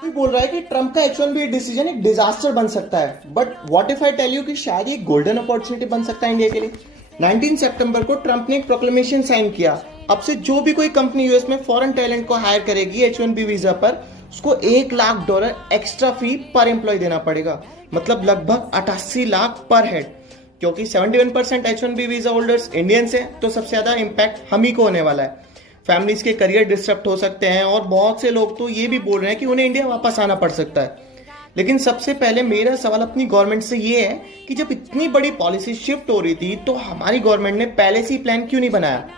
कोई बोल रहा है कि ट्रम्प का H1B डिसीजन एक डिजास्टर बन सकता है, but what if I tell you कि शायद ये गोल्डन अपॉर्चुनिटी बन सकता है इंडिया के लिए। 19 सितंबर को ट्रम्प ने एक प्रोक्लेमेशन साइन किया। अब से जो भी कोई कंपनी यूएस में फॉरेन टैलेंट को हायर करेगी H1B वीजा पर, उसको $1 लाख एक्स्ट्रा फी पर एम्प्लॉय देना पड़ेगा, मतलब लगभग 88 लाख पर हेड। क्योंकि 71% H1B वीजा होल्डर्स इंडियंस हैं, तो सबसे ज्यादा इम्पैक्ट हम ही को होने वाला है। फैमिलीज के करियर डिस्टर्ब हो सकते हैं और बहुत से लोग तो ये भी बोल रहे हैं कि उन्हें इंडिया वापस आना पड़ सकता है। लेकिन सबसे पहले मेरा सवाल अपनी गवर्नमेंट से ये है कि जब इतनी बड़ी पॉलिसी शिफ्ट हो रही थी तो हमारी गवर्नमेंट ने पहले से ही प्लान क्यों नहीं बनाया,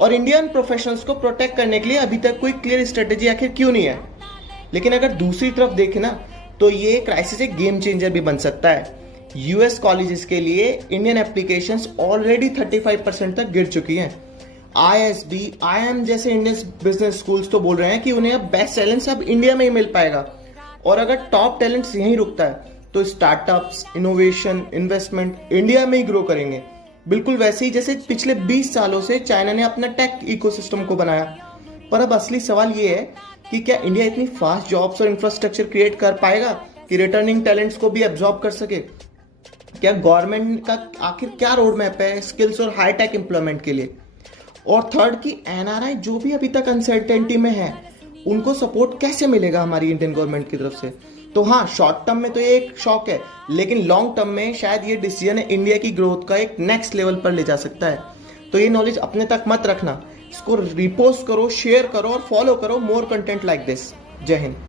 और इंडियन प्रोफेशनल्स को प्रोटेक्ट करने के लिए अभी तक कोई क्लियर स्ट्रेटेजी आखिर क्यों नहीं है। लेकिन अगर दूसरी तरफ देखें ना, तो ये क्राइसिस एक गेम चेंजर भी बन सकता है। यूएस कॉलेजेस के लिए इंडियन एप्लीकेशंस ऑलरेडी 35% तक गिर चुकी हैं। आईएसबी, आईएम जैसे इंडियन बिजनेस स्कूल्स तो बोल रहे हैं कि उन्हें अब बेस्ट टैलेंट्स अब इंडिया में ही मिल पाएगा। और अगर टॉप टैलेंट्स यहीं रुकता है तो स्टार्टअप्स, इनोवेशन, इन्वेस्टमेंट इंडिया में ही ग्रो करेंगे, बिल्कुल वैसे ही जैसे पिछले 20 सालों से चाइना ने अपना टेक इकोसिस्टम को बनाया। पर अब असली सवाल ये है कि क्या इंडिया इतनी फास्ट जॉब्स और इंफ्रास्ट्रक्चर क्रिएट कर पाएगा कि रिटर्निंग टैलेंट्स को भी एब्जॉर्ब कर सके। क्या गवर्नमेंट का आखिर क्या रोड मैप है स्किल्स और हाई टेक एम्प्लॉयमेंट के लिए। और थर्ड की एनआरआई जो भी अभी तक अनसर्टेनिटी में है, उनको सपोर्ट कैसे मिलेगा हमारी इंडियन गवर्नमेंट की तरफ से। तो हाँ, शॉर्ट टर्म में तो ये एक शॉक है, लेकिन लॉन्ग टर्म में शायद ये डिसीजन इंडिया की ग्रोथ का एक नेक्स्ट लेवल पर ले जा सकता है। तो ये नॉलेज अपने तक मत रखना, इसको रिपोस्ट करो, शेयर करो और फॉलो करो मोर कंटेंट लाइक दिस। जय हिंद।